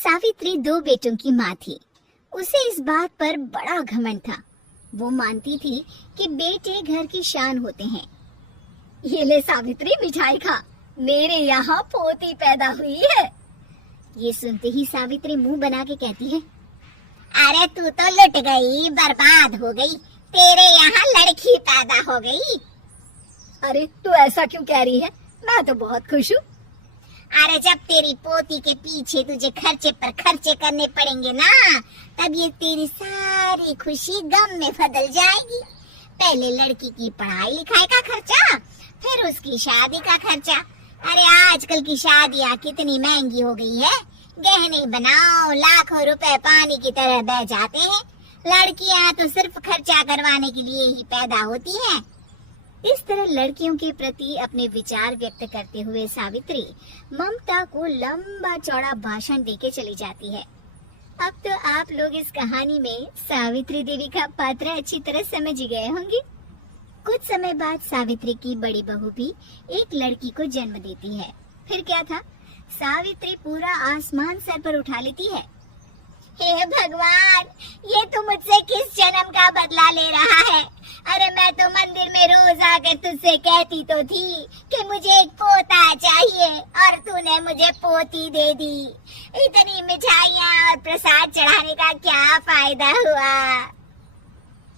सावित्री 2 बेटों की माँ थी। उसे इस बात पर बड़ा घमंड था। वो मानती थी कि बेटे घर की शान होते हैं। ये ले सावित्री, मिठाई खा, मेरे यहाँ पोती पैदा हुई है। ये सुनते ही सावित्री मुंह बना के कहती है, अरे तू तो लुट गई, बर्बाद हो गई, तेरे यहाँ लड़की पैदा हो गई। अरे तू ऐसा क्यों कह रही है? मैं तो बहुत खुश हूँ। अरे जब तेरी पोती के पीछे तुझे खर्चे पर खर्चे करने पड़ेंगे ना, तब ये तेरी सारी खुशी गम में बदल जाएगी। पहले लड़की की पढ़ाई लिखाई का खर्चा, फिर उसकी शादी का खर्चा। अरे आजकल की शादियाँ कितनी महंगी हो गई है। गहने बनाओ, लाखों रुपए पानी की तरह बह जाते हैं। लड़कियाँ तो सिर्फ खर्चा करवाने के लिए ही पैदा होती हैं। इस तरह लड़कियों के प्रति अपने विचार व्यक्त करते हुए सावित्री ममता को लंबा चौड़ा भाषण देके चली जाती है। अब तो आप लोग इस कहानी में सावित्री देवी का पात्र अच्छी तरह समझ गए होंगे। कुछ समय बाद सावित्री की बड़ी बहू भी एक लड़की को जन्म देती है। फिर क्या था, सावित्री पूरा आसमान सर पर उठा लेती है। हे भगवान, ये तू मुझसे किस जन्म का बदला ले रहा है? अरे मैं तो मंदिर में रोज आकर तुझसे कहती तो थी कि मुझे एक पोता चाहिए, और तूने मुझे पोती दे दी। इतनी मिठाइयाँ और प्रसाद चढ़ाने का क्या फायदा हुआ?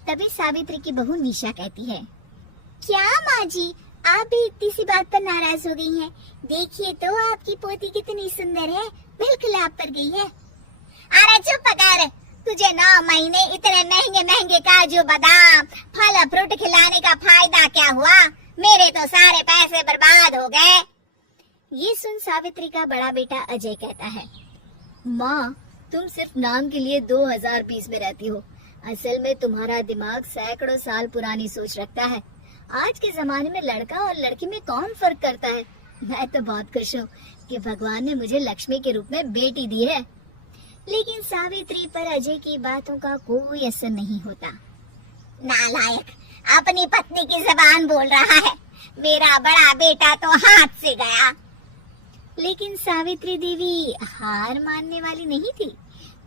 तभी सावित्री की बहू निशा कहती है, क्या माँ जी, आप भी इतनी सी बात पर नाराज हो गई हैं? देखिए तो आपकी पोती कितनी सुंदर है, बिल्कुल आप पर गई है। अरे चुप कर, तुझे 9 महीने इतने महंगे महंगे काजू बादाम फल फ्रूट खिलाने का फायदा क्या हुआ? मेरे तो सारे पैसे बर्बाद हो गए। ये सुन सावित्री का बड़ा बेटा अजय कहता है, माँ, तुम सिर्फ नाम के लिए 2020 में रहती हो। असल में तुम्हारा दिमाग सैकड़ों साल पुरानी सोच रखता है। आज के जमाने में लड़का और लड़की में कौन फर्क करता है? मैं तो बहुत खुश हूँ कि भगवान ने मुझे लक्ष्मी के रूप में बेटी दी है। लेकिन सावित्री पर अजय की बातों का कोई असर नहीं होता। नालायक, अपनी पत्नी की जबान बोल रहा है। मेरा बड़ा बेटा तो हाथ से गया। लेकिन सावित्री देवी हार मानने वाली नहीं थी।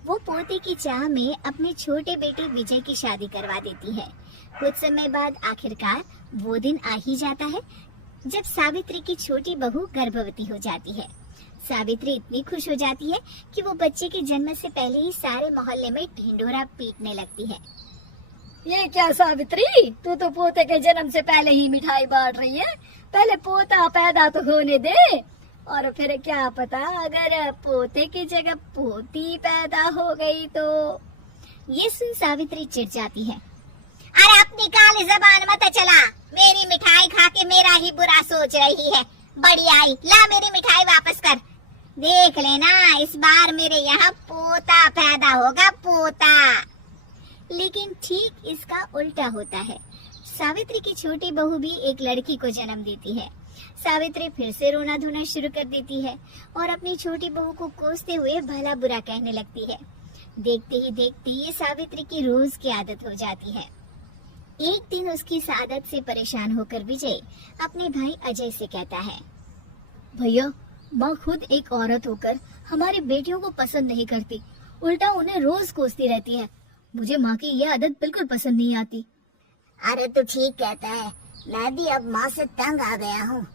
वो पोते की चाह में अपने छोटे बेटे विजय की शादी करवा देती है। कुछ समय बाद आखिरकार वो दिन आ ही जाता है जब सावित्री की छोटी बहू गर्भवती हो जाती है। सावित्री इतनी खुश हो जाती है कि वो बच्चे के जन्म से पहले ही सारे मोहल्ले में ढिंढोरा पीटने लगती है। ये क्या सावित्री, तू तो पोते के जन्म से पहले ही मिठाई बांट रही है। पहले पोता पैदा तो होने दे, और फिर क्या पता अगर पोते की जगह पोती पैदा हो गई तो। ये सुन सावित्री चिढ़ जाती है। अरे अपनी काली जबान मत चला, मेरी मिठाई खा के मेरा ही बुरा सोच रही है। बड़ी आई, ला मेरी मिठाई वापस कर। देख लेना, इस बार मेरे यहाँ पोता पैदा होगा, पोता। लेकिन ठीक इसका उल्टा होता है। सावित्री की छोटी बहू भी एक लड़की को जन्म देती है। सावित्री फिर से रोना धोना शुरू कर देती है और अपनी छोटी बहू को कोसते हुए भला बुरा कहने लगती है। देखते ही देखते ये सावित्री की रोज की आदत हो जाती है। एक दिन उसकी इस आदत से परेशान होकर विजय अपने भाई अजय से कहता है, भैया, माँ खुद एक औरत होकर हमारी बेटियों को पसंद नहीं करती, उल्टा उन्हें रोज कोसती रहती है। मुझे माँ की यह आदत बिल्कुल पसंद नहीं आती। अरे तू ठीक कहता है, मैं भी अब माँ से तंग आ गया हूँ।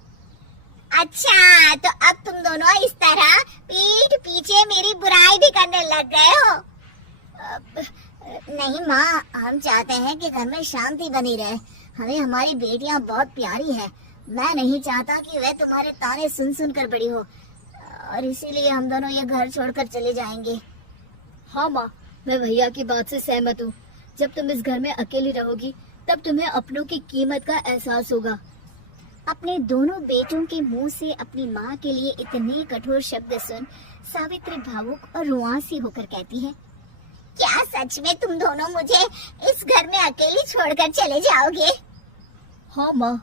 अच्छा, तो अब तुम दोनों इस तरह पीठ पीछे मेरी बुराई भी करने लग गए हो? नहीं माँ, हम चाहते हैं कि घर में शांति बनी रहे। हमें हमारी बेटियाँ बहुत प्यारी है। मैं नहीं चाहता कि वह तुम्हारे ताने सुन सुन कर बड़ी हो, और इसीलिए हम दोनों ये घर छोड़कर चले जाएंगे। हाँ माँ, मैं भैया की बात से सहमत हूँ। जब तुम इस घर में अकेली रहोगी तब तुम्हें अपनों की कीमत का एहसास होगा। अपने दोनों बेटों के मुंह से अपनी माँ के लिए इतने कठोर शब्द सुन सावित्री भावुक और रुआंसी होकर कहती है, क्या सच में तुम दोनों मुझे इस घर में अकेली छोड़कर चले जाओगे? हाँ माँ।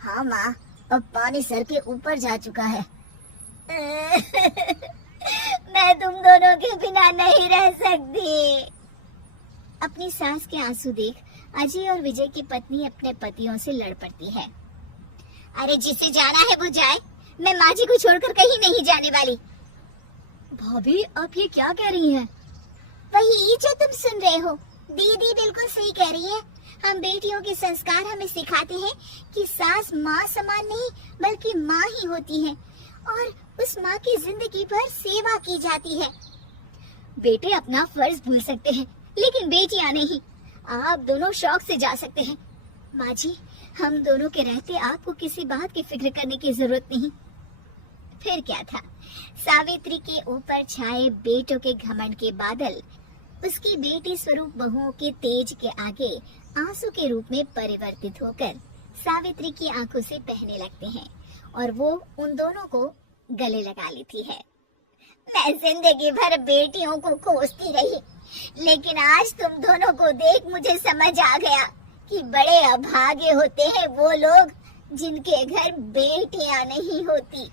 हाँ माँ, अब पानी सर के ऊपर जा चुका है। मैं तुम दोनों के बिना नहीं रह सकती। अपनी सास के आंसू देख अजय और विजय की पत्नी अपने पतियों से लड़ पड़ती है। अरे जिसे जाना है वो जाए, मैं माँ जी को छोड़कर कहीं नहीं जाने वाली। भाभी आप ये क्या कह रही हैं? वही जो तुम सुन रहे हो, दीदी बिल्कुल सही कह रही है। हम बेटियों के संस्कार हमें सिखाते हैं कि सास माँ समान नहीं बल्कि माँ ही होती है और उस माँ की जिंदगी भर सेवा की जाती है। बेटे अपना फर्ज भूल सकते हैं लेकिन बेटियां नहीं। आप दोनों शौक से जा सकते हैं। माँ जी, हम दोनों के रहते आपको किसी बात की फिक्र करने की जरूरत नहीं। फिर क्या था, सावित्री के ऊपर छाए बेटों के घमंड के बादल उसकी बेटी स्वरूप बहुओं के तेज के आगे आंसू के रूप में परिवर्तित होकर सावित्री की आंखों से बहने लगते हैं और वो उन दोनों को गले लगा लेती है। मैं जिंदगी भर बेटियों को खोजती रही, लेकिन आज तुम दोनों को देख मुझे समझ आ गया कि बड़े अभागे होते हैं वो लोग जिनके घर बेटियां नहीं होती।